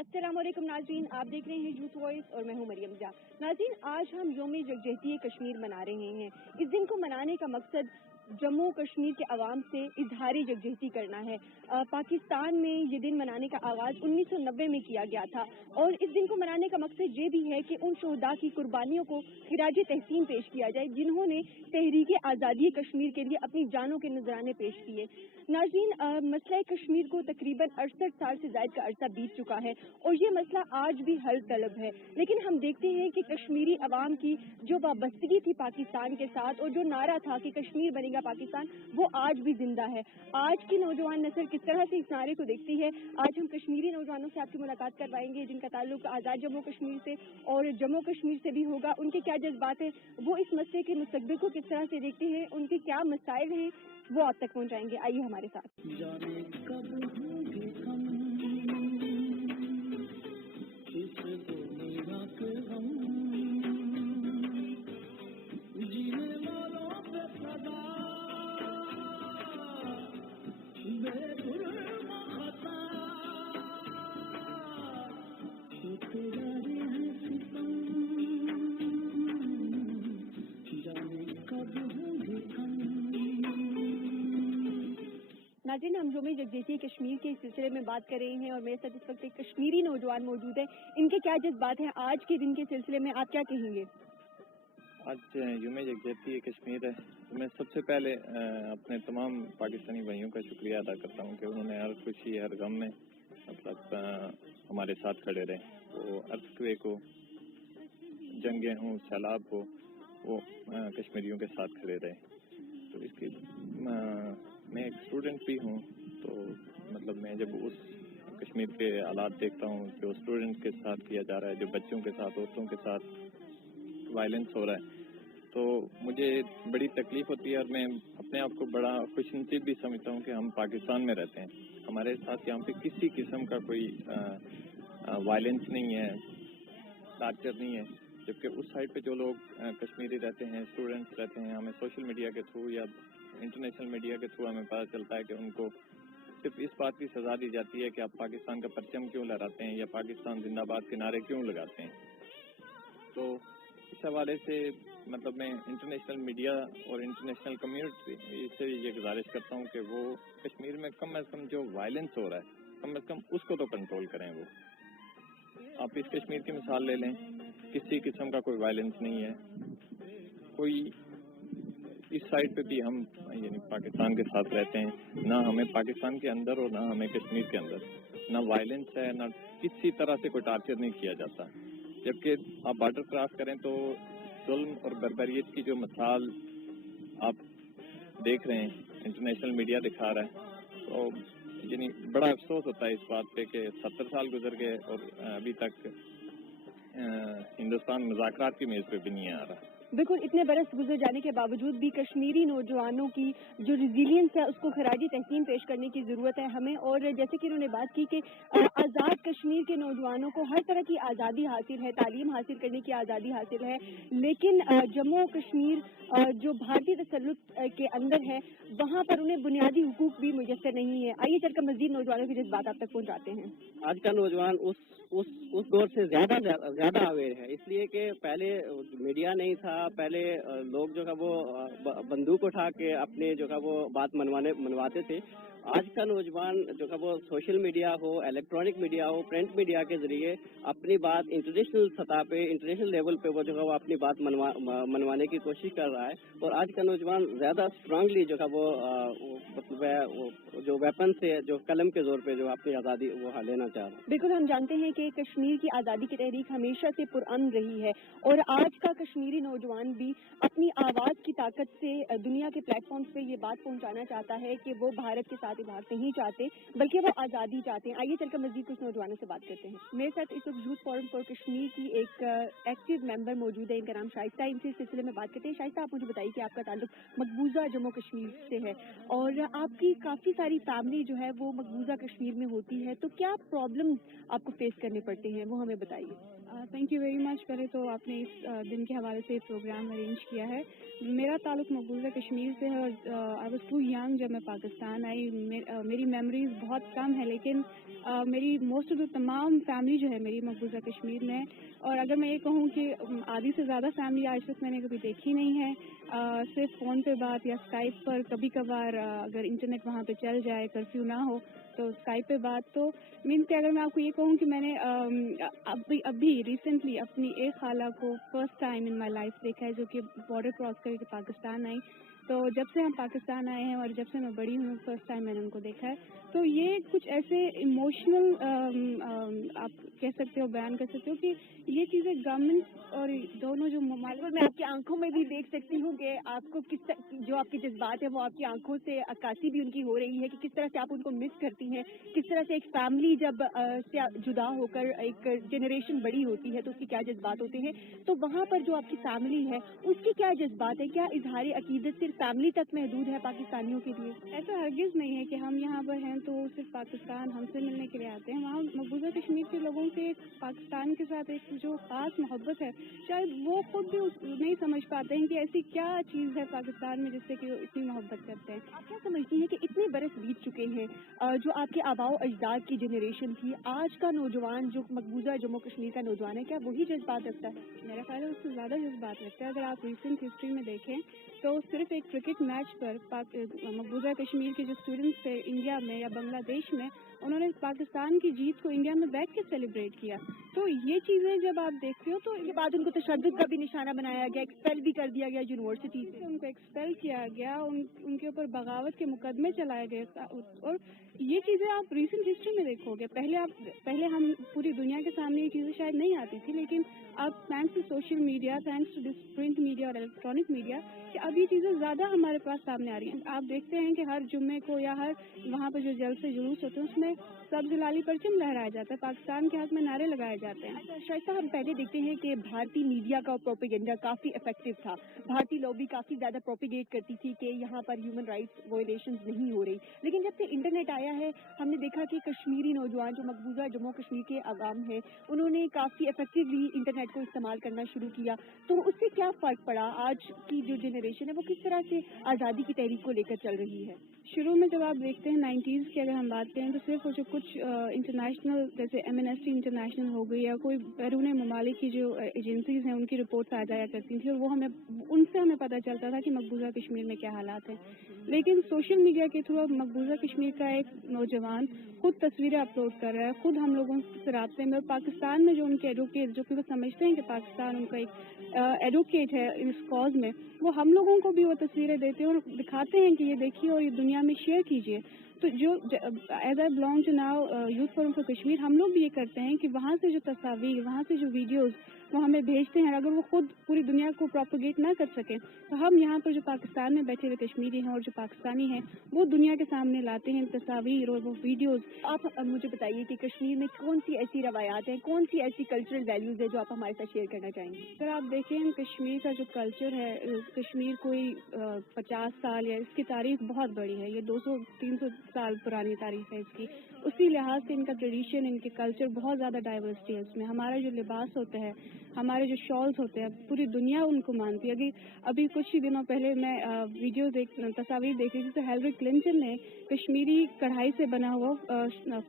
अस्सलाम वालेकुम नाज़रीन, आप देख रहे हैं यूथ वॉइस और मैं हूं मरियम जा। नाज़रीन, आज हम यौम यकजहती कश्मीर मना रहे हैं। इस दिन को मनाने का मकसद जम्मू कश्मीर के अवाम से इजहार यकजहती करना है। पाकिस्तान में ये दिन मनाने का आगाज़ 1990 में किया गया था और इस दिन को मनाने का मकसद ये भी है कि उन शोहदा की कुर्बानियों को खिराज तहसीन पेश किया जाए जिन्होंने तहरीक आज़ादी कश्मीर के लिए अपनी जानों के नजराने पेश किए। नाज़रीन, मसला कश्मीर को तकरीबन 68 साल से ज़ायद का अरसा बीत चुका है और ये मसला आज भी हल तलब है, लेकिन हम देखते हैं कि कश्मीरी अवाम की जो वाबस्तगी थी पाकिस्तान के साथ और जो नारा था कि कश्मीर बनेगा पाकिस्तान, वो आज भी जिंदा है। आज की नौजवान नस्ल किस तरह से इस नारे को देखती है, आज हम कश्मीरी नौजवानों से आपकी मुलाकात करवाएंगे जिनका ताल्लुक आज़ाद जम्मू कश्मीर से और जम्मू कश्मीर से भी होगा। उनके क्या जज्बात हैं, वो इस मसले के मुस्तकबिल को किस तरह से देखते हैं, उनके क्या मसाइल हैं, वो आप तक पहुंचाएंगे। आइए हमारे साथ। नाज़रीन, हम यौम यकजहती कश्मीर के सिलसिले में बात कर रहे हैं और मेरे साथ इस वक्त एक कश्मीरी नौजवान मौजूद है। इनके क्या जज्बात हैं आज के दिन के सिलसिले में, आप क्या कहेंगे? आज यौम यकजहती कश्मीर है, तो मैं सबसे पहले अपने तमाम पाकिस्तानी भाइयों का शुक्रिया अदा करता हूँ कि उन्होंने हर खुशी हर गम में मतलब हमारे साथ खड़े रहे। वो अर्थक्वेक हो, जंगें हों, सैलाब हो, वो कश्मीरियों के साथ खड़े रहे। तो इसकी मैं एक स्टूडेंट भी हूँ, तो मतलब मैं जब उस कश्मीर के हालात देखता हूँ जो स्टूडेंट के साथ किया जा रहा है, जो बच्चों के साथ, औरतों के साथ वायलेंस हो रहा है, तो मुझे बड़ी तकलीफ होती है और मैं अपने आप को बड़ा खुशनसीब भी समझता हूँ कि हम पाकिस्तान में रहते हैं। हमारे साथ यहाँ पे किसी किस्म का कोई वायलेंस नहीं है, टार्चर नहीं है, जबकि उस साइड पे जो लोग कश्मीरी रहते हैं, स्टूडेंट्स रहते हैं, हमें सोशल मीडिया के थ्रू या इंटरनेशनल मीडिया के थ्रू हमें पता चलता है कि उनको सिर्फ इस बात की सजा दी जाती है कि आप पाकिस्तान का परचम क्यों लहराते हैं या पाकिस्तान जिंदाबाद के नारे क्यों लगाते हैं। तो इस हवाले से मतलब मैं इंटरनेशनल मीडिया और इंटरनेशनल कम्युनिटी से ये गुजारिश करता हूँ कि वो कश्मीर में कम अज़ कम जो वायलेंस हो रहा है, कम अज़ कम उसको तो कंट्रोल करें। वो आप इस कश्मीर की मिसाल ले लें, किसी किस्म का कोई वायलेंस नहीं है। कोई इस साइड पे भी हम यानी पाकिस्तान के साथ रहते हैं, ना हमें पाकिस्तान के अंदर और ना हमें कश्मीर के अंदर ना वायलेंस है, ना किसी तरह से कोई टार्चर नहीं किया जाता। जबकि आप बॉर्डर क्रॉस करें तो जुल्म और बर्बरियत की जो मिसाल आप देख रहे हैं, इंटरनेशनल मीडिया दिखा रहा है, तो यानी बड़ा अफसोस होता है इस बात पे कि 70 साल गुजर गए और अभी तक हिंदुस्तान मुज़ाकरात की मेज़ पे भी नहीं आ रहा। बिल्कुल, इतने बरस गुजर जाने के बावजूद भी कश्मीरी नौजवानों की जो रिजिलियंस है उसको खराजी तहसीन पेश करने की ज़रूरत है हमें। और जैसे कि उन्होंने बात की कि आज़ाद कश्मीर के नौजवानों को हर तरह की आज़ादी हासिल है, तालीम हासिल करने की आज़ादी हासिल है, लेकिन जम्मू कश्मीर जो भारतीय तसल्लुत के अंदर है वहाँ पर उन्हें बुनियादी हुकूक भी मुयस्सर नहीं है। आइए चलकर मज़ीद नौजवानों के जज्बात आप तक पहुँचाते हैं। आज का नौजवान उस दौर से ज्यादा अवेयर है, इसलिए कि पहले मीडिया नहीं था, पहले लोग जो है वो बंदूक उठा के अपने जो है वो बात मनवाते थे। आज का नौजवान जो है वो सोशल मीडिया हो, इलेक्ट्रॉनिक मीडिया हो, प्रिंट मीडिया के जरिए अपनी बात इंटरनेशनल सतह पे, इंटरनेशनल लेवल पे वो जो है वो अपनी बात मनवाने की कोशिश कर रहा है। और आज का नौजवान ज्यादा स्ट्रांगली जो है वो जो वेपन से, जो कलम के जोर पे जो अपनी आज़ादी वो लेना चाह रहा है। बिल्कुल, हम जानते हैं कि कश्मीर की आज़ादी की तहरीक हमेशा से पुरअमन रही है और आज का कश्मीरी नौजवान भी अपनी आवाज़ की ताकत से दुनिया के प्लेटफॉर्म्स पे ये बात पहुंचाना चाहता है कि वो भारत के साथ इबादत नहीं चाहते बल्कि वो आज़ादी चाहते हैं। आइए चलकर मज़ीद कुछ नौजवानों से बात करते हैं। मेरे साथ इस वक्त यूथ फोरम फॉर कश्मीर की एक एक्टिव मेंबर मौजूद है, इनका नाम शाइस्ता। इनसे इस सिलसिले में बात करते हैं। शाइस्ता, आप मुझे बताइए कि आपका ताल्लुक मकबूजा जम्मू कश्मीर से है और आपकी काफ़ी सारी फैमिली जो है वो मकबूजा कश्मीर में होती है, तो क्या प्रॉब्लम आपको फेस करने पड़ते हैं वो हमें बताइए। Thank you very much. पहले तो आपने इस दिन के हवाले से प्रोग्राम अरेंज किया है। मेरा ताल्लुक़ मकबूजा कश्मीर से है और आई वाज टू यंग जब मैं पाकिस्तान आई। मेरी मेमोरीज बहुत कम है, लेकिन मेरी मोस्ट ऑफ द तमाम फैमिली जो है मेरी मकबूजा कश्मीर में। और अगर मैं ये कहूँ कि आधी से ज़्यादा फैमिली आज तक मैंने कभी देखी नहीं है, सिर्फ फ़ोन पे बात या स्काइप पर कभी कभार, अगर इंटरनेट वहाँ पे चल जाए, कर्फ्यू ना हो तो स्काइप पे बात। तो मीन कि अगर मैं आपको ये कहूँ कि मैंने अभी रिसेंटली अपनी एक खाला को first time in my life देखा है, जो कि बॉर्डर क्रॉस करके पाकिस्तान आई। तो जब से हम पाकिस्तान आए हैं और जब से मैं बड़ी हूँ, फर्स्ट टाइम मैंने उनको देखा है। तो ये कुछ ऐसे इमोशनल आप कह सकते हो, बयान कर सकते हो कि ये चीज़ें गवर्नमेंट और दोनों जो ममालिक, मैं आपकी आंखों में भी देख सकती हूँ कि आपको जो आपके जज्बात है वो आपकी आंखों से अक्कासी भी उनकी हो रही है कि किस तरह से आप उनको मिस करती हैं, किस तरह से एक फैमिली जब से जुदा होकर एक जनरेशन बड़ी होती है तो उसके क्या जज्बात होते हैं। तो वहाँ पर जो आपकी फैमिली है उसके क्या जज्बात है? क्या इजहार अकीदत सिर्फ फैमिली तक महदूद है पाकिस्तानियों के लिए? ऐसा हरगिज़ नहीं है कि हम यहाँ पर हैं तो सिर्फ पाकिस्तान हमसे मिलने के लिए आते हैं। वहाँ मकबूजा कश्मीर के लोगों के पाकिस्तान के साथ एक जो खास मोहब्बत है, शायद वो खुद भी नहीं समझ पाते हैं कि ऐसी क्या चीज़ है पाकिस्तान में जिससे कि वो इतनी मोहब्बत करते हैं। आप क्या समझती हैं कि इतने बरस बीत चुके हैं, जो आपके आबाओ अजदाद की जनरेशन थी, आज का नौजवान जो मकबूजा जम्मू कश्मीर का नौजवान है, क्या वही जज्बात रखता है? मेरा ख्याल है उससे ज़्यादा जज्बात रखता है। अगर आप रिसेंट हिस्ट्री में देखें तो सिर्फ एक क्रिकेट मैच पर मकबूजा कश्मीर के जो स्टूडेंट्स थे इंडिया में या बांग्लादेश में, उन्होंने पाकिस्तान की जीत को इंडिया में बैठ के सेलिब्रेट किया। तो ये चीज़ें जब आप देखते हो तो इसके बाद उनको तशद्दुद का भी निशाना बनाया गया, एक्सपेल भी कर दिया गया यूनिवर्सिटी से। उनको एक्सपेल किया गया, उनके ऊपर बगावत के मुकदमे चलाए गए। और ये चीज़ें आप रिसेंट हिस्ट्री में देखोगे। पहले हम पूरी दुनिया के सामने ये चीज़ें शायद नहीं आती थी, लेकिन अब thanks to social media, thanks to this print media और इलेक्ट्रॉनिक मीडिया, कि अब ये चीज़ें ज़्यादा हमारे पास सामने आ रही हैं। आप देखते हैं कि हर जुम्मे को या हर वहाँ पर जो जलसे जुलूस होते हैं उसमें सब्ज़ लाली परचम लहराया जाता है, पाकिस्तान के हक में नारे लगाए जाते हैं। शायद हम पहले देखते हैं कि भारतीय मीडिया का प्रोपेगेंडा काफ़ी इफेक्टिव था। भारतीय लॉबी काफ़ी ज़्यादा प्रोपेगेट करती थी कि यहाँ पर ह्यूमन राइट्स वायलेशंस नहीं हो रही। लेकिन जब से इंटरनेट आया है, हमने देखा कि कश्मीरी नौजवान जो मकबूजा जम्मू कश्मीर के अवाम हैं, उन्होंने काफ़ी इफेक्टिवली इंटरनेट को इस्तेमाल करना शुरू किया। तो उससे क्या फ़र्क पड़ा? आज की जो जनरेशन है वो किस तरह से आज़ादी की तहरीक को लेकर चल रही है? शुरू में जब आप देखते हैं 90s की अगर हम बात करें तो सिर्फ वो जो कुछ इंटरनेशनल जैसे एमनेस्टी इंटरनेशनल हो गई या कोई बैरून ममालिक की जो एजेंसीज हैं उनकी रिपोर्ट्स आ जाया करती थी, और वो उनसे हमें पता चलता था कि मकबूजा कश्मीर में क्या हालात हैं। लेकिन सोशल मीडिया के थ्रू अब मकबूजा कश्मीर का एक नौजवान खुद तस्वीरें अपलोड कर रहा है, खुद हम लोगों से राब्ते में, और पाकिस्तान में जो उनके एडवोकेट, जो कि वो समझते हैं कि पाकिस्तान उनका एक एडवोकेट है इस कॉज में, वो हम लोगों को भी वो तस्वीरें देते हैं और दिखाते हैं कि ये देखिए और ये दुनिया में शेयर कीजिए। तो जो as I belong to now youth forum for Kashmir, हम लोग भी ये करते हैं कि वहाँ से जो तस्वीर, वहाँ से जो वीडियोज़ वो हमें भेजते हैं, अगर वो खुद पूरी दुनिया को प्रोपोगेट ना कर सकें तो हम यहाँ पर जो पाकिस्तान में बैठे हुए कश्मीरी हैं और जो पाकिस्तानी हैं वो दुनिया के सामने लाते हैं तस्वीर और वो वीडियोज़। आप मुझे बताइए कि कश्मीर में कौन सी ऐसी रवायात हैं, कौन सी ऐसी कल्चरल वैल्यूज़ है जो आप हमारे साथ शेयर करना चाहेंगे? सर आप देखें कश्मीर का जो कल्चर है, कश्मीर कोई 50 साल या इसकी तारीख बहुत बड़ी है, ये 200-300 साल पुरानी तारीख है इसकी। उसी लिहाज से इनका ट्रेडिशन, इनके कल्चर बहुत ज़्यादा डाइवर्सिटी है इसमें। हमारा जो लिबास होता है, हमारे जो शॉल्स होते हैं, पूरी दुनिया उनको मानती है। अभी कुछ ही दिनों पहले मैं तस्वीर देख रही थी तो हिलरी क्लिंटन ने कश्मीरी कढ़ाई से बना हुआ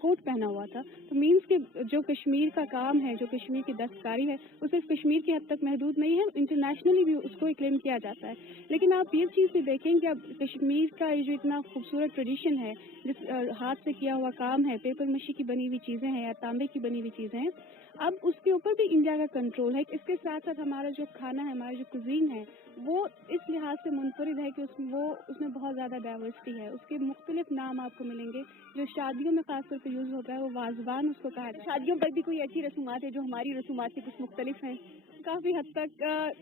कोट पहना हुआ था। तो मीन्स कि जो कश्मीर का काम है, जो कश्मीर की दस्तकारी है, वो सिर्फ कश्मीर की हद तक महदूद नहीं है, इंटरनेशनली भी उसको क्लेम किया जाता है। लेकिन आप ये चीज़ भी देखें कि अब कश्मीर का ये जो इतना खूबसूरत ट्रेडिशन है, जिस हाथ से किया हुआ काम है, पेपर मशी की बनी हुई चीज़ें हैं या तांबे की बनी हुई चीज़ें हैं, अब उसके ऊपर भी इंडिया का कंट्रोल है। इसके साथ साथ हमारा जो खाना है, हमारा जो कुजीन है, वो इस लिहाज से मुनफरिद है कि उसमें बहुत ज़्यादा डाइवर्सिटी है। उसके मुख्तलिफ नाम आपको मिलेंगे। जो शादियों में खास तौर पर यूज़ होता है वो वाजवान उसको कहा जाता है। शादियों पर भी कोई ऐसी रसूमात है जो हमारी रसूमात से कुछ मुख्तलिफ हैं? काफ़ी हद तक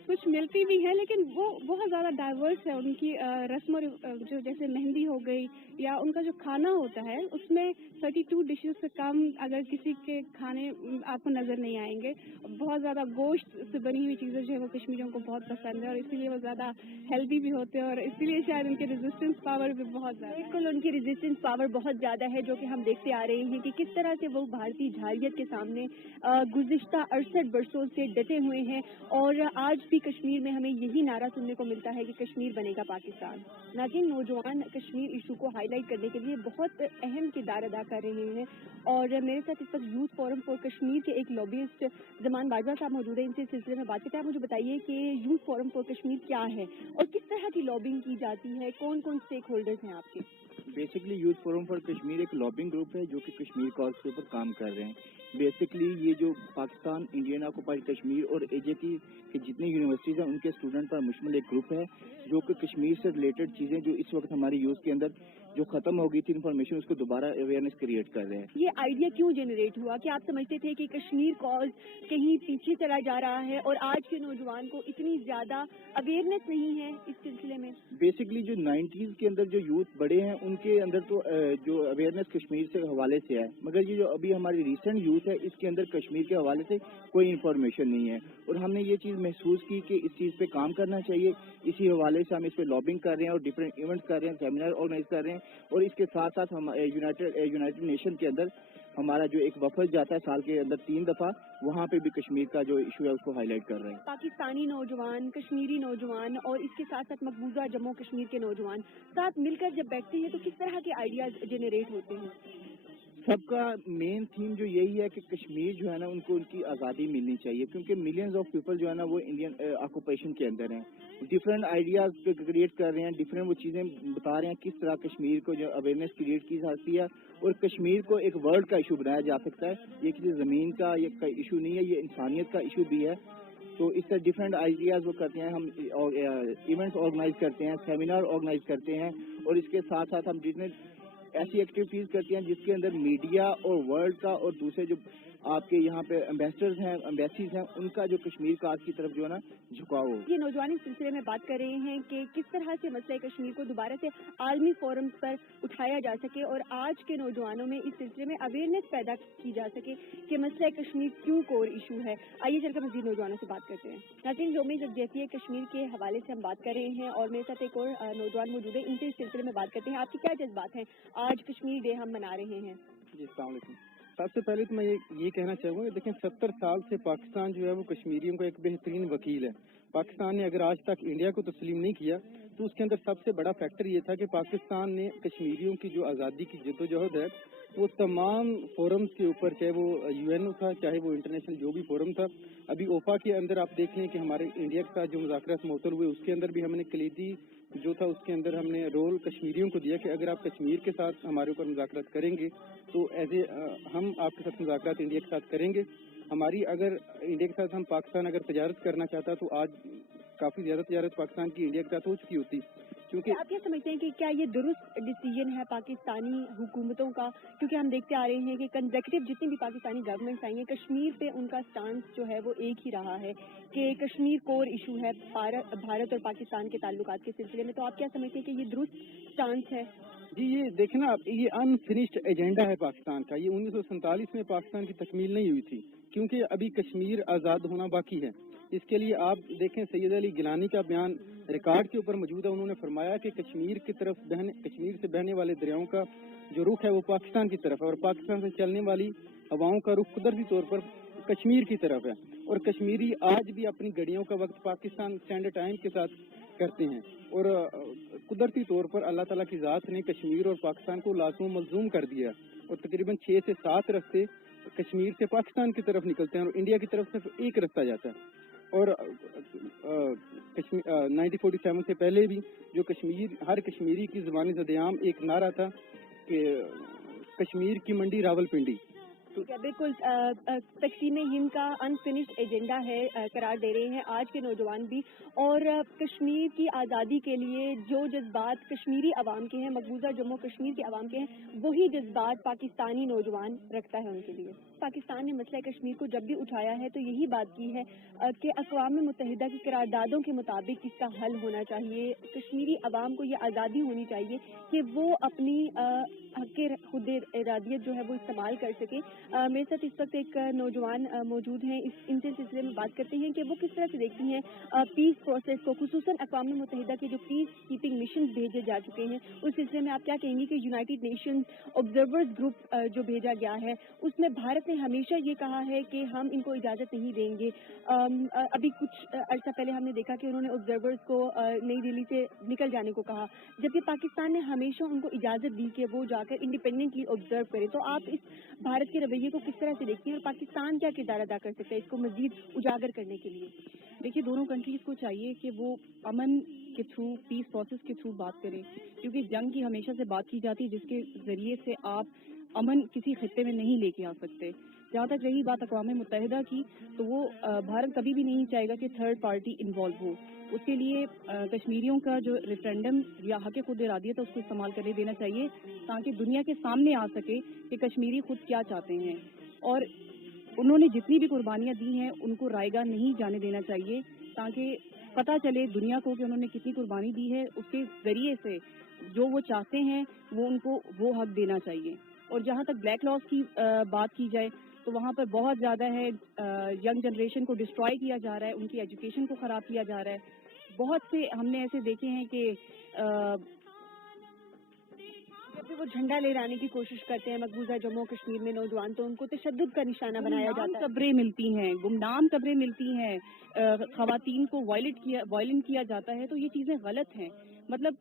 कुछ मिलती भी है, लेकिन वो बहुत ज़्यादा डाइवर्स है। उनकी रस्म जो जैसे मेहंदी हो गई या उनका जो खाना होता है उसमें 32 डिशेस से कम अगर किसी के खाने आपको नज़र नहीं आएंगे। बहुत ज़्यादा गोश्त से बनी हुई चीज़ें जो है वो कश्मीरियों को बहुत पसंद है और इसीलिए वो ज़्यादा हेल्दी भी होते हैं और इसीलिए शायद उनके रेजिस्टेंस पावर भी बहुत ज़्यादा है। बिल्कुल, उनकी रेजिस्टेंस पावर बहुत ज़्यादा है, जो कि हम देखते आ रहे हैं कि किस तरह से वो भारतीय जाहिलियत के सामने गुज़िश्ता 68 वर्षों से डटे हुए हैं। और आज भी कश्मीर में हमें यही नारा सुनने को मिलता है कि कश्मीर बनेगा पाकिस्तान। नाज़रीन, नौजवान कश्मीर इशू को हाईलाइट करने के लिए बहुत अहम किरदार अदा कर रहे हैं और मेरे साथ इस वक्त यूथ फोरम फॉर कश्मीर के एक लॉबिस्ट ज़मान बाजवा साहब मौजूद है। इनसे इस सिलसिले में बात करते हैं। आप मुझे बताइए कि यूथ फोरम फॉर कश्मीर क्या है और किस तरह की लॉबिंग की जाती है, कौन कौन स्टेक होल्डर्स हैं आपके? Basically youth forum for Kashmir एक लॉबिंग ग्रुप है जो कि कश्मीर कॉज के ऊपर काम कर रहे हैं। बेसिकली ये जो पाकिस्तान, इंडियन ऑक्युपाइड कश्मीर और एजेटी के जितनी यूनिवर्सिटीज़ हैं उनके स्टूडेंट पर मुश्तमिल एक ग्रुप है जो कि कश्मीर से रिलेटेड चीज़ें जो इस वक्त हमारी यूथ के अंदर जो ख़त्म हो गई थी इन्फॉर्मेशन, उसको दोबारा अवेयरनेस क्रिएट कर रहे हैं। ये आइडिया क्यों जनरेट हुआ कि आप समझते थे कि कश्मीर कॉज कहीं पीछे चला जा रहा है और आज के नौजवान को इतनी ज़्यादा अवेयरनेस नहीं है इस सिलसिले में? बेसिकली जो 90s के अंदर जो यूथ बड़े हैं उनके अंदर तो जो अवेयरनेस कश्मीर से हवाले से है, मगर ये जो अभी हमारी रिसेंट यूथ है इसके अंदर कश्मीर के हवाले से कोई इन्फॉर्मेशन नहीं है। और हमने ये चीज़ महसूस की कि इस चीज़ पे काम करना चाहिए। इसी हवाले से हम इस पे लॉबिंग कर रहे हैं और डिफरेंट इवेंट्स कर रहे हैं, सेमिनार ऑर्गेनाइज कर रहे हैं। और इसके साथ साथ हम यूनाइटेड नेशन के अंदर हमारा जो एक वफद जाता है साल के अंदर 3 दफ़ा, वहाँ पे भी कश्मीर का जो इशू है उसको हाईलाइट कर रहे हैं। पाकिस्तानी नौजवान, कश्मीरी नौजवान और इसके साथ साथ मकबूजा जम्मू कश्मीर के नौजवान साथ मिलकर जब बैठते हैं तो किस तरह के आइडियाज जनरेट होते हैं? सबका मेन थीम जो यही है कि कश्मीर जो है ना उनको उनकी आज़ादी मिलनी चाहिए, क्योंकि मिलियंस ऑफ पीपल जो है ना वो इंडियन ऑक्यूपेशन के अंदर हैं। डिफरेंट आइडियाज क्रिएट कर रहे हैं, डिफरेंट वो चीज़ें बता रहे हैं किस तरह कश्मीर को जो अवेयरनेस क्रिएट की जाती है और कश्मीर को एक वर्ल्ड का इशू बनाया जा सकता है। ये किसी ज़मीन का ये इशू नहीं है, ये इंसानियत का इशू भी है। तो इस तरह डिफरेंट आइडियाज़ वो करते हैं। हम इवेंट्स ऑर्गेनाइज करते हैं, सेमिनार ऑर्गेनाइज करते हैं और इसके साथ साथ हम जितने ऐसी एक्टिविटीज करते हैं जिसके अंदर मीडिया और वर्ल्ड का और दूसरे जो आपके यहाँ पे एम्बेसडर्स हैं, एम्बेसीज हैं, उनका जो कश्मीर काज की तरफ जो है ना झुकाव हो। ये नौजवान इस सिलसिले में बात कर रहे हैं कि किस तरह से मसला कश्मीर को दोबारा से आलमी फोरम्स पर उठाया जा सके और आज के नौजवानों में इस सिलसिले में अवेयरनेस पैदा की जा सके कि मसला कश्मीर क्यों कोर इशू है। आइए चलकर मजीद नौजवानों से बात करते हैं। नाज़रीन, योम यकजहती कश्मीर के हवाले से हम बात कर रहे हैं और मेरे साथ एक और नौजवान मौजूद है, इनसे इस सिलसिले में बात करते हैं। आपके क्या जज्बात हैं? आज कश्मीर डे हम मना रहे हैं। जी, अस्सलाम वालेकुम। सबसे पहले तो मैं ये कहना चाहूँगा, देखें 70 साल से पाकिस्तान जो है वो कश्मीरियों का एक बेहतरीन वकील है। पाकिस्तान ने अगर आज तक इंडिया को तस्लीम नहीं किया तो उसके अंदर सबसे बड़ा फैक्टर ये था कि पाकिस्तान ने कश्मीरियों की जो आज़ादी की जद्दोजहद है वो तमाम फोरम्स के ऊपर, चाहे वो यूएनओ था, चाहे वो इंटरनेशनल जो भी फोरम था, अभी ओफा के अंदर आप देख लें कि हमारे इंडिया के साथ जो मुज़ाकरात मुअत्तल हुए उसके अंदर भी हमने कलीदी जो था उसके अंदर हमने रोल कश्मीरियों को दिया कि अगर आप कश्मीर के साथ हमारे ऊपर मुज़ाकरात करेंगे तो हम आपके साथ मुज़ाकरात इंडिया के साथ करेंगे। हमारी अगर इंडिया के साथ हम पाकिस्तान अगर तजारत करना चाहता तो आज काफ़ी ज़्यादा तजारत पाकिस्तान की इंडिया के साथ हो चुकी होती। क्योंकि आप क्या समझते हैं कि क्या ये दुरुस्त डिसीजन है पाकिस्तानी हुकूमतों का? क्योंकि हम देखते आ रहे हैं कि कंसेक्यूटिव जितनी भी पाकिस्तानी गवर्नमेंट्स आई हैं, कश्मीर पे उनका स्टांस जो है वो एक ही रहा है कि कश्मीर कोर इशू है भारत और पाकिस्तान के ताल्लुकात के सिलसिले में। तो आप क्या समझते हैं कि ये दुरुस्त स्टांस है? जी, ये देखना आप, ये अनफिनिश्ड एजेंडा है पाकिस्तान का। ये 1947 में पाकिस्तान की तकमील नहीं हुई थी क्योंकि अभी कश्मीर आज़ाद होना बाकी है। इसके लिए आप देखें सैयद अली गिलानी का बयान रिकॉर्ड के ऊपर मौजूद है। उन्होंने फरमाया कि कश्मीर से बहने वाले दरियाओं का जो रुख है वो पाकिस्तान की तरफ है और पाकिस्तान से चलने वाली हवाओं का रुख कुदरती तौर पर कश्मीर की तरफ है। और कश्मीरी आज भी अपनी घड़ियों का वक्त पाकिस्तान स्टैंडर्ड टाइम के साथ करते हैं और कुदरती तौर पर अल्लाह ताला की ज़ात ने कश्मीर और पाकिस्तान को लाज़िम मलज़ूम कर दिया और तकरीबन 6 से 7 रास्ते कश्मीर से पाकिस्तान की तरफ निकलते हैं और इंडिया की तरफ सिर्फ एक रास्ता जाता है। और 1947 से पहले भी जो हर कश्मीरी की ज़बानी ज़द-ए-आम एक नारा था कि कश्मीर की मंडी रावलपिंडी। बिल्कुल तक़सीम हिंद का अनफिनिश्ड एजेंडा है करार दे रहे हैं आज के नौजवान भी। और कश्मीर की आज़ादी के लिए जो जज्बात कश्मीरी अवाम के हैं, मकबूजा जम्मू कश्मीर के अवाम के हैं, वही जज्बात पाकिस्तानी नौजवान रखता है उनके लिए। पाकिस्तान ने मसला कश्मीर को जब भी उठाया है तो यही बात की है कि अक़वाम मुत्तहिदा की करारदादों के मुताबिक इसका हल होना चाहिए। कश्मीरी अवाम को ये आज़ादी होनी चाहिए कि वो अपनी حق خود ارادیت جو ہے وہ استعمال کر سکیں. میرے ساتھ اس وقت ایک نوجوان موجود ہیں. ان سے سلسلے میں بات کرتے ہیں کہ وہ کس طرح سے دیکھتی ہیں پیس پروسیس کو, خصوصاً اقوام متحدہ کے جو پیس کیپنگ مشن بھیجے جا چکے ہیں اس سلسلے میں آپ کیا کہیں گی کہ یونائٹڈ نیشنز آبزرورز گروپ جو بھیجا گیا ہے اس میں بھارت نے ہمیشہ یہ کہا ہے کہ ہم ان کو اجازت نہیں دیں گے. ابھی کچھ عرصہ پہلے ہم نے دیکھا کہ انہوں نے آبزرورز کو نئی دہلی سے نکل جانے کو کہا, جبکہ پاکستان نے ہمیشہ ان کو اجازت دی کہ وہ جا کر انڈیپینڈنٹلی آبزرو کرے. تو آپ اس بھارت کے رویے کو کس طرح سے دیکھتی ہیں اور پاکستان کیا کردار ادا کر سکتا ہے اس کو مزید اجاگر کرنے کے لیے؟ دیکھیے, دونوں کنٹریز کو چاہیے کہ وہ امن کے تھرو, پیس پروسیس کے تھرو بات کریں, کیونکہ جنگ کی ہمیشہ سے بات کی جاتی ہے جس کے ذریعے سے آپ امن کسی خطے میں نہیں لے کے آ سکتے. جہاں تک رہی بات اقوام متحدہ کی, تو وہ بھارت کبھی بھی نہیں چاہے گا کہ تھرڈ پارٹی انوالو ہو. اس کے لیے کشمیریوں کا جو ریفرینڈم یا حق خود ارادیت ہے اس کو استعمال کرنے دینا چاہیے تاکہ دنیا کے سامنے آ سکے کہ کشمیری خود کیا چاہتے ہیں. اور انہوں نے جتنی بھی قربانیاں دی ہیں ان کو رائے گاہ نہیں جانے دینا چاہیے تاکہ پتہ چلے دنیا کو کہ انہوں نے کتنی قربانی دی ہے. اس کے ذریعے سے جو وہ چاہتے ہیں وہ ان کو وہ حق دینا چاہیے. اور جہاں تک بلیک لاس کی بات کی جائے تو وہاں پر بہت زیادہ ہے, ینگ جنریشن کو ڈسٹروائے کیا جا رہا ہے, ان کی ایجوکیشن کو خراب کیا جا رہا ہے. بہت سے ہم نے ایسے دیکھے ہیں کہ جب وہ جھنڈا لہرانے کی کوشش کرتے ہیں مقبوضہ جموں کشمیر میں نوجوان, تو ان کو تشدد کا نشانہ بنایا جاتا ہے. خبریں ملتی ہیں, گمنام خبریں ملتی ہیں, خواتین کو وائلنٹ کیا جاتا ہے. تو یہ چیزیں غلط ہیں. مطلب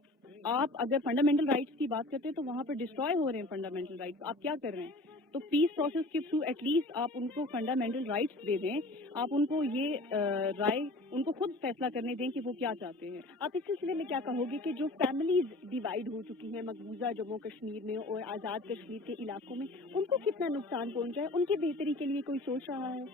آپ اگر فنڈامنٹل رائٹس کی بات کرتے ہیں تو وہاں پر ڈسٹروائے ہو رہے ہیں فنڈامنٹل رائٹس. آپ کیا کر رہے ہیں؟ تو پیس پروسیس کے تھرو ایٹ لیسٹ آپ ان کو فنڈامنٹل رائٹس دے دیں, آپ ان کو یہ رائے ان کو خود فیصلہ کرنے دیں کہ وہ کیا چاہتے ہیں. آپ اس سلسلے میں کیا کہو گے کہ جو فیملیز ڈیوائیڈ ہو چکی ہیں مقبوضہ جموں کشمیر میں اور آزاد کشمیر کے علاقوں میں, ان کو کتنا نقصان پہنچا ہے؟ ان کی بہتری کے لیے کوئی سوچ رہا ہے؟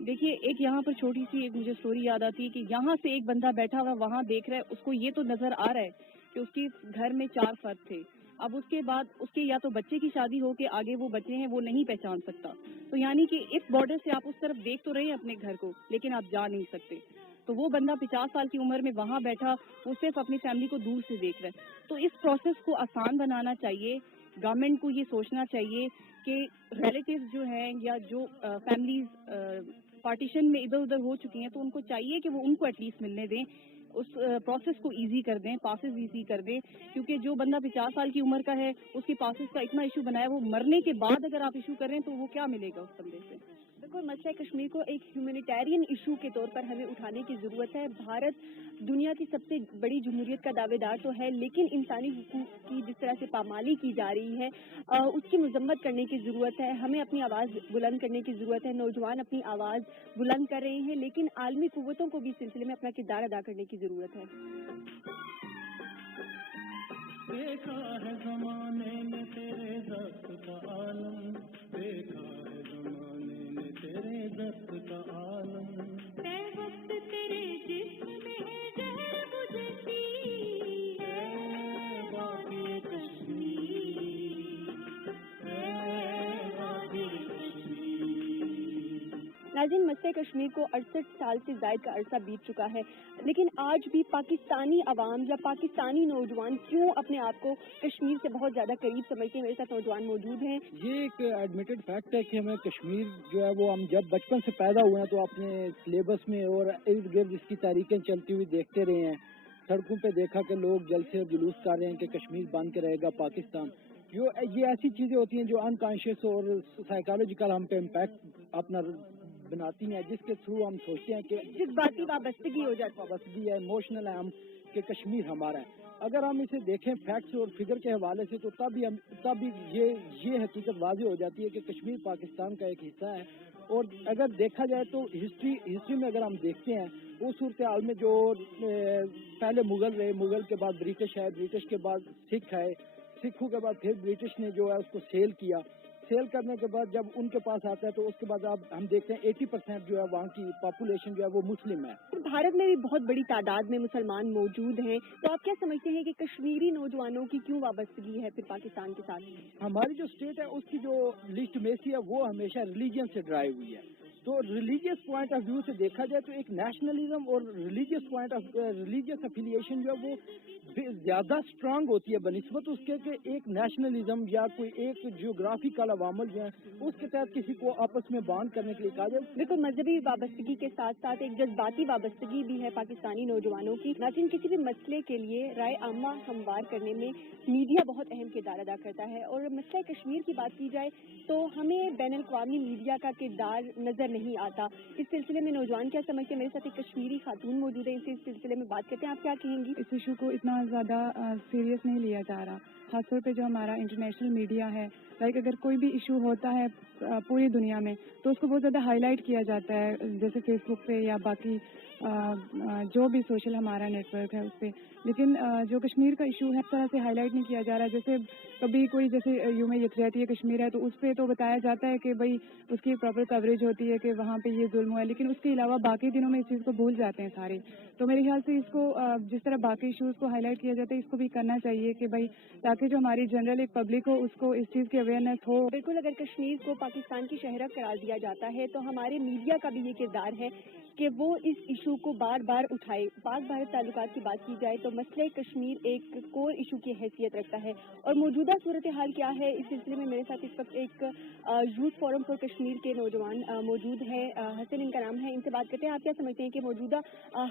دیکھیے, ایک یہاں پر چھوٹی سی ایک مجھے سٹوری یاد آتی ہے کہ یہاں سے ایک بندہ بیٹھا ہوا وہاں دیکھ رہا ہے, اس کو یہ تو نظر آ رہا ہے کہ اس کے گھر میں 4 فرد تھے. اب اس کے بعد اس کے یا تو بچے کی شادی ہو کے آگے وہ بچے ہیں وہ نہیں پہچان سکتا. تو یعنی کہ اس بارڈر سے آپ اس طرف دیکھ تو رہے ہیں اپنے گھر کو, لیکن آپ جا نہیں سکتے. تو وہ بندہ 50 سال کی عمر میں وہاں بیٹھا, وہ صرف اپنی فیملی کو دور سے دیکھ رہا ہے. تو اس پروسیس کو آسان بنانا چاہیے. گورنمنٹ کو یہ سوچنا چاہیے کہ ریلیٹیوز جو ہیں یا جو فیملیز پارٹیشن میں ادھر ادھر ہو چکی ہیں تو ان کو چاہیے کہ وہ ان کو ایٹ لیسٹ ملنے دیں, اس پروسیس کو ایزی کر دیں, پاسز ایزی کر دیں. کیونکہ جو بندہ 50 سال کی عمر کا ہے اس کے پاسز کا اتنا ایشو بنایا, وہ مرنے کے بعد اگر آپ ایشو کریں تو وہ کیا ملے گا اس بندے سے؟ بالکل, مسئلہ کشمیر کو ایک ہیومینیٹیرین ایشو کے طور پر ہمیں اٹھانے کی ضرورت ہے. بھارت دنیا کی سب سے بڑی جمہوریت کا دعوے دار تو ہے, لیکن انسانی حقوق کی جس طرح سے پامالی کی جا رہی ہے اس کی مذمت کرنے کی ضرورت ہے. ہمیں اپنی آواز بلند کرنے کی ضرورت ہے. نوجوان اپنی آواز بلند کر رہے ہیں, لیکن عالمی قوتوں کو بھی اس سلسلے میں اپنا کردار ادا کرنے کی ضرورت ہے. دیکھا ہے زمانے میں تیرے دست کا عالم, دیکھا ہے زمانے میں تیرے دست کا عالم, اے وقت تیرے جسم میں ہے زہر بجھتی ہے باقی کشمیر, اے باقی کشمیر. ناظرین, مسئلہ کشمیر کو 68 سال سے زائد کا عرصہ بیت چکا ہے, لیکن آج بھی پاکستانی عوام یا پاکستانی نوجوان کیوں اپنے آپ کو کشمیر سے بہت زیادہ قریب سمجھتے ہیں؟ میرے ساتھ نوجوان موجود ہیں. یہ ایک ایڈمیٹڈ فیکٹ ہے کہ ہمیں کشمیر جو ہے وہ ہم جب بچپن سے پیدا ہوئے ہیں تو اپنے سلیبس میں اور ارد گرد اس کی تاریخیں چلتی ہوئی دیکھتے رہے ہیں. سڑکوں پہ دیکھا کہ لوگ جلسے اور جلوس کر رہے ہیں کہ کشمیر بن کے رہے گا پاکستان. یہ ایسی چیزیں ہوتی ہیں جو انکانشیس اور سائیکالوجیکل ہم پہ امپیکٹ اپنا بناتی ہیں, جس کے تھرو ہم سوچتے ہیں کہ جذباتی وابستگی ہو جاتی ہے, وابستگی ہے, ایموشنل ہے ہم کہ کشمیر ہمارا ہے. اگر ہم اسے دیکھیں فیکٹس اور فگر کے حوالے سے تو تب یہ حقیقت واضح ہو جاتی ہے کہ کشمیر پاکستان کا ایک حصہ ہے. اور اگر دیکھا جائے تو ہسٹری میں اگر ہم دیکھتے ہیں اس صورتحال میں جو پہلے مغل رہے, مغل کے بعد برٹش آئے, برٹش کے بعد سکھ آئے, سکھوں کے بعد پھر برٹش نے جو ہے اس کو سیل کیا. سیل کرنے کے بعد جب ان کے پاس آتا ہے تو اس کے بعد اب ہم دیکھتے ہیں 80% جو ہے وہاں کی پاپولیشن جو ہے وہ مسلم ہے. بھارت میں بھی بہت بڑی تعداد میں مسلمان موجود ہیں, تو آپ کیا سمجھتے ہیں کہ کشمیری نوجوانوں کی کیوں وابستگی ہے پھر پاکستان کے ساتھ؟ ہماری جو اسٹیٹ ہے اس کی جو لیسٹ میسی ہے وہ ہمیشہ ریلیجن سے ڈرائیو ہوئی ہے. تو ریلیجیس پوائنٹ آف ویو سے دیکھا جائے تو ایک نیشنلزم اور ریلیجیس افیلیشن جو ہے وہ زیادہ اسٹرانگ ہوتی ہے بنسبت اس کے کہ ایک نیشنلزم یا کوئی ایک جیوگرافیکل عوامل جو ہے اس کے تحت کسی کو آپس میں باندھ کرنے کے لیے کہا جائے. بالکل مذہبی وابستگی کے ساتھ ساتھ ایک جذباتی وابستگی بھی ہے پاکستانی نوجوانوں کی. ناظرین، کسی بھی مسئلے کے لیے رائے عامہ ہموار کرنے میں میڈیا بہت اہم کردار ادا کرتا ہے، اور مسئلہ کشمیر کی بات کی جائے تو ہمیں بین الاقوامی میڈیا کا کردار نظر نہیں آتا. اس سلسلے میں نوجوان کیا سمجھتے ہیں؟ میرے ساتھ ایک کشمیری خاتون موجود ہے، اس سلسلے میں بات کرتے ہیں. آپ کیا کہیں گی؟ اس ایشو کو اتنا زیادہ سیریس نہیں لیا جا رہا، خاص طور پہ جو ہمارا انٹرنیشنل میڈیا ہے. لائک اگر کوئی بھی ایشو ہوتا ہے پوری دنیا میں تو اس کو بہت زیادہ ہائی لائٹ کیا جاتا ہے، جیسے فیس بک پہ یا باقی جو بھی سوشل ہمارا نیٹ ورک ہے اس پہ. لیکن جو کشمیر کا ایشو ہے اس طرح سے ہائی لائٹ نہیں کیا جا رہا. جیسے کبھی کوئی جیسے یوم یکجہتی کشمیر ہے تو اس پہ تو بتایا جاتا ہے کہ بھائی اس کی پراپر کوریج ہوتی ہے کہ وہاں پہ یہ ظلم ہوا ہے، لیکن اس کے علاوہ باقی دنوں میں اس چیز کو بھول جاتے ہیں سارے. تو میرے خیال سے اس کو جس طرح باقی ایشوز کو ہائی لائٹ کیا جاتا ہے اس کو بھی کرنا چاہیے کہ بھائی تاکہ جو ہماری جنرل ایک پبلک ہو اس کو اس چیز کی اویئرنیس ہو. بالکل، اگر کشمیر کو پاکستان کی شہرت قرار دیا جاتا ہے تو ہمارے میڈیا کا بھی یہ کردار ہے کہ وہ اس ایشو کو بار بار اٹھائے. پاک بھارت تعلقات کی بات کی جائے تو مسئلہ کشمیر ایک کور ایشو کی حیثیت رکھتا ہے. اور موجودہ صورتحال کیا ہے، اس سلسلے میں میرے ساتھ اس وقت ایک یوتھ فورم فار کشمیر کے نوجوان موجود ہیں. حسن ان کا نام ہے، ان سے بات کرتے ہیں. آپ کیا سمجھتے ہیں کہ موجودہ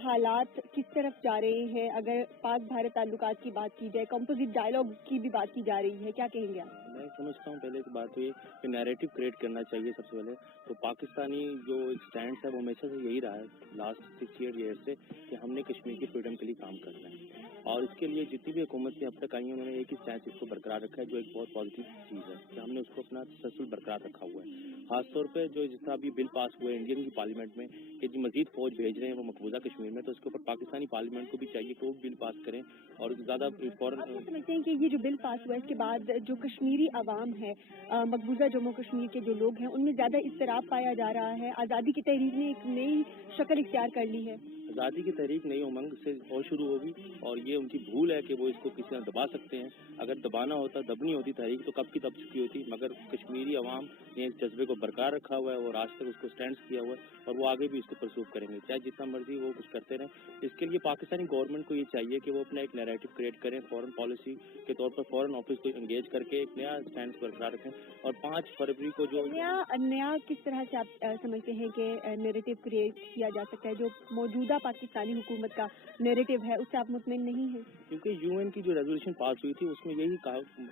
حالات کس طرف جا رہے ہیں؟ اگر پاک بھارت تعلقات کی بات کی جائے، کمپوزٹ ڈائلاگ کی بھی بات کی جا رہی ہے، کیا کہیں گے آپ؟ میں سمجھتا ہوں پہلے کی بات یہ کہ نیریٹو کریٹ کرنا چاہیے. سب سے پہلے تو پاکستانی جو ایک اسٹینڈ ہے وہ ہمیشہ سے یہی رہا ہے لاسٹ 6 ایئر سے کہ ہم نے کشمیر کی فریڈم کے لیے کام کرنا ہے، اور اس کے لیے جتنی بھی حکومتیں اب تک آئی ہیں انہوں نے ایک ہی اسٹینڈ اس کو برقرار رکھا ہے جو ایک بہت پازیٹیو چیز ہے کہ ہم نے اس کو اپنا تسلسل برقرار رکھا ہوا ہے. خاص طور پہ جو جس طرح ابھی بل پاس ہوئے انڈین کی پارلیمنٹ میں کہ جو مزید فوج بھیج رہے ہیں وہ مقبوضہ کشمیر میں، تو اس کے اوپر پاکستانی پارلیمنٹ کو بھی چاہیے کہ وہ بل پاس کریں اور زیادہ فوراً. آپ سمجھتے ہیں کہ یہ جو بل پاس ہوا ہے اس کے بعد جو کشمیری عوام ہے، مقبوضہ جموں کشمیر کے جو لوگ ہیں، ان میں زیادہ اضطراب پایا جا رہا ہے؟ آزادی کی تحریک نے ایک نئی شکل اختیار کر لی ہے. آزادی کی تحریک نئی امنگ سے اور شروع ہوگی، اور یہ ان کی بھول ہے کہ وہ اس کو کسی طرح دبا سکتے ہیں. اگر دبانا ہوتا، دبنی ہوتی تحریک تو کب کی دب چکی ہوتی، مگر کشمیری عوام نے اس جذبے کو برقرار رکھا ہوا ہے اور آج تک اس کو اسٹینڈ کیا ہوا ہے، اور وہ آگے بھی اس کو پرسو کریں گے چاہے جتنا مرضی وہ کچھ کرتے رہیں. اس کے لیے پاکستانی گورنمنٹ کو یہ چاہیے کہ وہ اپنا ایک نیریٹو کریٹ کریں، فورن پالیسی کے طور پر فورن آفس کو انگیج کر کے ایک نیا اسٹینڈ برقرار رکھیں. اور 5 فروری کو جو نیا کس طرح سے آپ سمجھتے ہیں کہ نیریٹو کریٹ کیا جا سکتا ہے؟ جو موجودہ پاکستانی حکومت کا نیریٹو ہے اس سے آپ مطمئن نہیں ہیں؟ کیونکہ UN کی جو ریزولوشن پاس ہوئی تھی اس میں یہی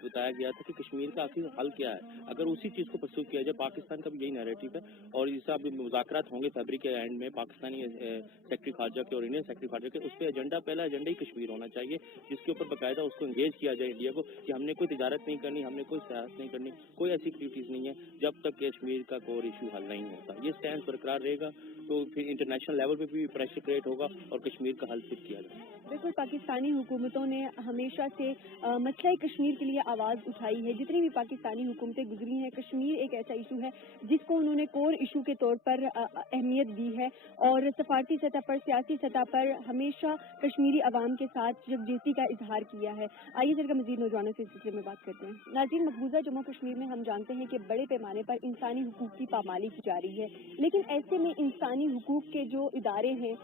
بتایا گیا تھا کہ کشمیر کا آخر حل کیا ہے. اگر اسی چیز کو پرسو کیا جائے، پاکستان کا بھی یہی نیریٹو ہے، اور جیسا اب مذاکرات ہوں گے فیبرری کے اینڈ میں پاکستانی سیکرٹری خارجہ کے اور انڈین سیکرٹری خارجہ کے، اس پہ پہلا ایجنڈا ہی کشمیر ہونا چاہیے جس کے اوپر باقاعدہ اس کو انگیج کیا جائے انڈیا کو کہ ہم نے کوئی تجارت نہیں کرنی، ہم نے کوئی سیاست نہیں کرنی، کوئی ایسی ایکٹیویٹیز نہیں ہے جب تک کشمیر کا کور ایشو حل نہیں ہوتا. یہ اسٹینڈ برقرار رہے گا تو پھر انٹرنیشنل لیول پہ بھی پریشر کریٹ ہوگا اور کشمیر کا حل پھر کیا جائے. بالکل، پاکستانی حکومتوں نے ہمیشہ سے مسئلہ کشمیر کے لیے آواز اٹھائی ہے. جتنی بھی پاکستانی حکومتیں گزری ہیں، کشمیر ایک ایسا ایشو ہے جس کو انہوں نے کور ایشو کے طور پر اہمیت دی ہے، اور سفارتی سطح پر، سیاسی سطح پر ہمیشہ کشمیری عوام کے ساتھ یکجہتی کا اظہار کیا ہے. آئیے ذرا مزید نوجوانوں سے اس سلسلے میں بات کرتے ہیں. ناظرین، مقبوضہ جموں کشمیر میں ہم جانتے ہیں کہ بڑے پیمانے پر انسانی حقوق کی پامالی کی جا رہی ہے، لیکن ایسے میں انسانی حقوق کے جو ادارے ہیں،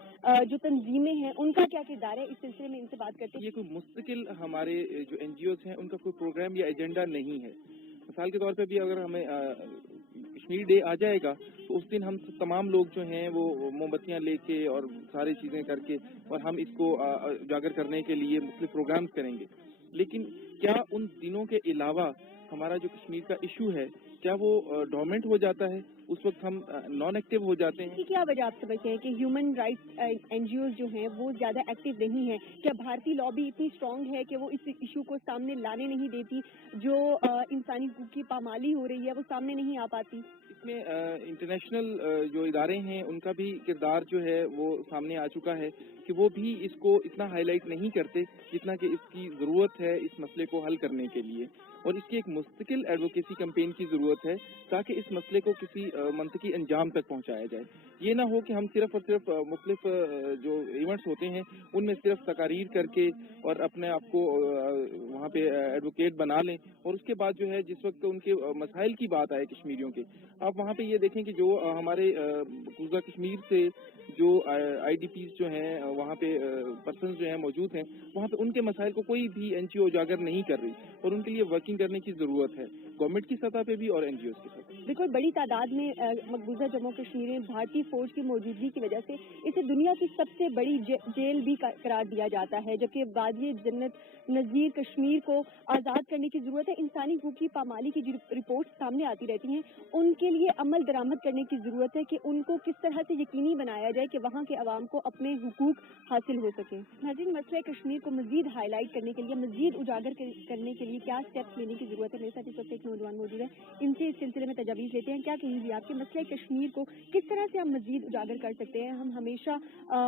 جو تنظیمیں ہیں، ان کا کیا کردار ہے؟ اس سلسلے میں ان سے بات کرتے ہیں. یہ کوئی مستقل ہمارے جو NGOs ہیں ان کا کوئی پروگرام یا ایجنڈا نہیں ہے. مثال کے طور پہ بھی اگر ہمیں کشمیر ڈے آ جائے گا تو اس دن ہم تمام لوگ جو ہیں وہ موم بتیاں لے کے اور ساری چیزیں کر کے اور ہم اس کو اجاگر کرنے کے لیے مختلف پروگرامز کریں گے. لیکن کیا ان دنوں کے علاوہ ہمارا جو کشمیر کا ایشو ہے کیا وہ ڈورمنٹ ہو جاتا ہے؟ اس وقت ہم نان ایکٹیو ہو جاتے ہیں. کیا وجہ آپ سمجھتے ہیں کہ ہیومن رائٹس NGOs جو ہیں وہ زیادہ ایکٹیو نہیں ہیں؟ کیا بھارتی لابی اتنی اسٹرانگ ہے کہ وہ اس ایشو کو سامنے لانے نہیں دیتی؟ جو انسانی حقوق کی پامالی ہو رہی ہے وہ سامنے نہیں آ پاتی؟ اس میں انٹرنیشنل جو ادارے ہیں ان کا بھی کردار جو ہے وہ سامنے آ چکا ہے کہ وہ بھی اس کو اتنا ہائی لائٹ نہیں کرتے جتنا کہ اس کی ضرورت ہے اس مسئلے کو حل کرنے کے لیے، اور اس کی ایک مستقل ایڈوکیسی کمپین کی ضرورت ہے تاکہ اس مسئلے کو کسی منطقی انجام تک پہنچایا جائے. یہ نہ ہو کہ ہم صرف اور صرف مختلف جو ایونٹس ہوتے ہیں ان میں صرف تقاریر کر کے اور اپنے آپ کو وہاں پہ ایڈوکیٹ بنا لیں، اور اس کے بعد جو ہے جس وقت ان کے مسائل کی بات آئے کشمیریوں کے، آپ وہاں پہ یہ دیکھیں کہ جو ہمارے مقبوضہ کشمیر سے جو آئی ڈی پیز جو ہیں وہاں پہ پرسنز جو ہیں موجود ہیں، وہاں پہ ان کے مسائل کو کوئی بھی این جی او اجاگر نہیں کر رہی، اور ان کے لیے ورکنگ کرنے کی ضرورت ہے گورنمنٹ کی سطح پہ بھی اور این جی اوز کی سطح پہ. بالکل بڑی تعداد میں مقبوضہ جموں کشمیر میں بھارتی فوج کی موجودگی کی وجہ سے اسے دنیا کی سب سے بڑی جیل بھی قرار دیا جاتا ہے، جبکہ وادی جنت نذیر کشمیر کو آزاد کرنے کی ضرورت ہے. انسانی حقوق کی پامالی کی جو رپورٹ سامنے آتی رہتی ہیں ان کے لیے عمل درآمد کرنے کی ضرورت ہے کہ ان کو کس طرح سے یقینی بنایا جائے کہ وہاں کے عوام کو اپنے حقوق حاصل ہو سکیں. ناظرین، مسئلہ کشمیر کو مزید ہائی لائٹ کرنے کے لیے، مزید اجاگر کرنے کے لیے کیا اسٹیپس لینے کی ضرورت ہے؟ میرے ساتھ اس وقت ایک نوجوان موجود ہے، ان سے اس سلسلے میں تجاویز لیتے ہیں. کیا کہیں گی آپ کے مسئلہ کشمیر کو کس طرح سے ہم مزید اجاگر کر سکتے ہیں؟ ہم ہمیشہ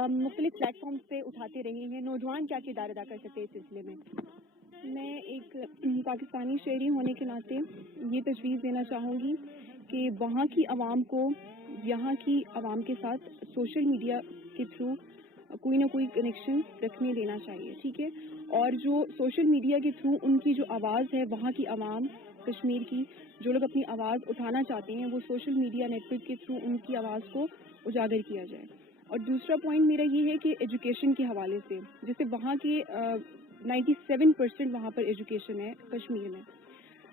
مختلف پلیٹ فارمز پہ اٹھاتے رہے ہیں، نوجوان کیا کردار ادا کر سکتے ہیں اس سلسلے میں؟ میں ایک پاکستانی شہری ہونے کے ناطے یہ تجویز دینا چاہوں گی کہ وہاں کی عوام کو یہاں کی عوام کے ساتھ سوشل میڈیا کے تھرو کوئی نہ کوئی کنیکشن رکھنے دینا چاہیے، ٹھیک ہے؟ اور جو سوشل میڈیا کے تھرو ان کی جو آواز ہے وہاں کی عوام کشمیر کی، جو لوگ اپنی آواز اٹھانا چاہتے ہیں، وہ سوشل میڈیا نیٹ ورک کے تھرو ان کی آواز کو اجاگر کیا جائے. اور دوسرا پوائنٹ میرا یہ ہے کہ ایجوکیشن کے حوالے سے، جیسے وہاں کے 97% وہاں پر ایجوکیشن ہے کشمیر میں،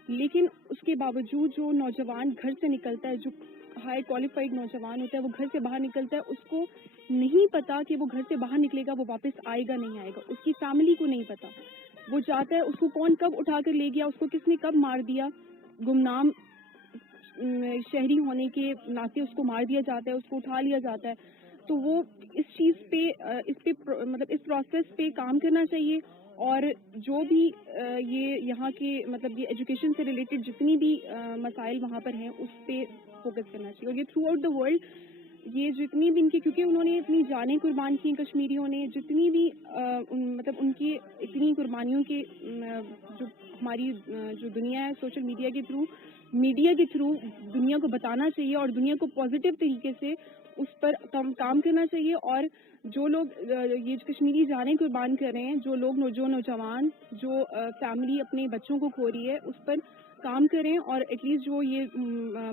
لیکن اس کے باوجود جو نوجوان گھر سے نکلتا ہے، جو ہائی کوالیفائڈ نوجوان ہوتا ہے، وہ گھر سے باہر نکلتا ہے، اس کو نہیں پتا کہ وہ گھر سے باہر نکلے گا وہ واپس آئے گا نہیں آئے گا، اس کی فیملی کو نہیں پتا. وہ جاتا ہے، اس کو کون کب اٹھا کر لے گیا، اس کو کس نے کب مار دیا، گمنام شہری ہونے کے ناطے اس کو مار دیا جاتا ہے، اس کو اٹھا لیا جاتا ہے. تو وہ اس چیز پہ مطلب اس پروسیس پہ کام کرنا چاہیے، اور جو بھی یہ یہاں کے مطلب یہ ایجوکیشن سے ریلیٹڈ جتنی بھی مسائل وہاں پر ہیں اس پہ فوکس کرنا چاہیے. اور یہ تھرو آؤٹ دا ورلڈ یہ جتنی بھی ان کی، کیونکہ انہوں نے اپنی جانیں قربان کی کشمیریوں نے، جتنی بھی مطلب ان کی اتنی قربانیوں کے جو ہماری جو دنیا ہے سوشل میڈیا کے تھرو دنیا کو بتانا چاہیے، اور دنیا کو پازیٹیو طریقے سے اس پر کام کرنا چاہیے. اور جو لوگ یہ کشمیری جانیں قربان کر رہے ہیں، جو نوجوان جو فیملی اپنے بچوں کو کھو رہی ہے، اس پر کام کریں، اور ایٹ لیسٹ جو یہ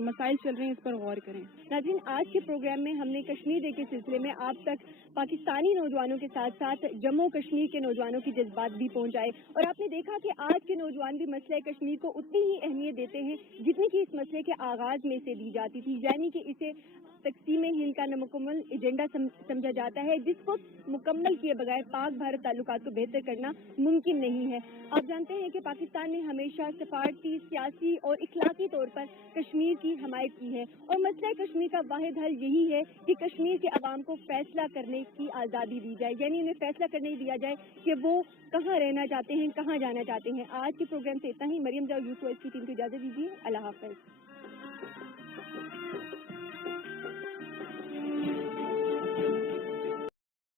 مسائل چل رہے ہیں اس پر غور کریں. ناظرین، آج کے پروگرام میں ہم نے کشمیر ڈے کے سلسلے میں آپ تک پاکستانی نوجوانوں کے ساتھ ساتھ جموں کشمیر کے نوجوانوں کی جذبات بھی پہنچائے، اور آپ نے دیکھا کہ آج کے نوجوان بھی مسئلہ کشمیر کو اتنی ہی اہمیت دیتے ہیں جتنی کہ اس مسئلے کے آغاز میں سے دی جاتی تھی، یعنی کہ اسے تقسیم ہند کا نامکمل ایجنڈا سمجھا جاتا ہے، جس کو مکمل کیے بغیر پاک بھارت تعلقات کو بہتر کرنا ممکن نہیں ہے. آپ جانتے ہیں کہ پاکستان نے ہمیشہ سفارتی، سیاسی اور اخلاقی طور پر کشمیر کی حمایت کی ہے، اور مسئلہ کشمیر کا واحد حل یہی ہے کہ کشمیر کے عوام کو فیصلہ کرنے کی آزادی دی جائے، یعنی انہیں فیصلہ کرنے دیا جائے کہ وہ کہاں رہنا چاہتے ہیں، کہاں جانا چاہتے ہیں. آج کے پروگرام سے اتنا ہی. مریم جاؤ یوتھ وائس کی ٹیم کو اجازت دیجیے. اللہ حافظ.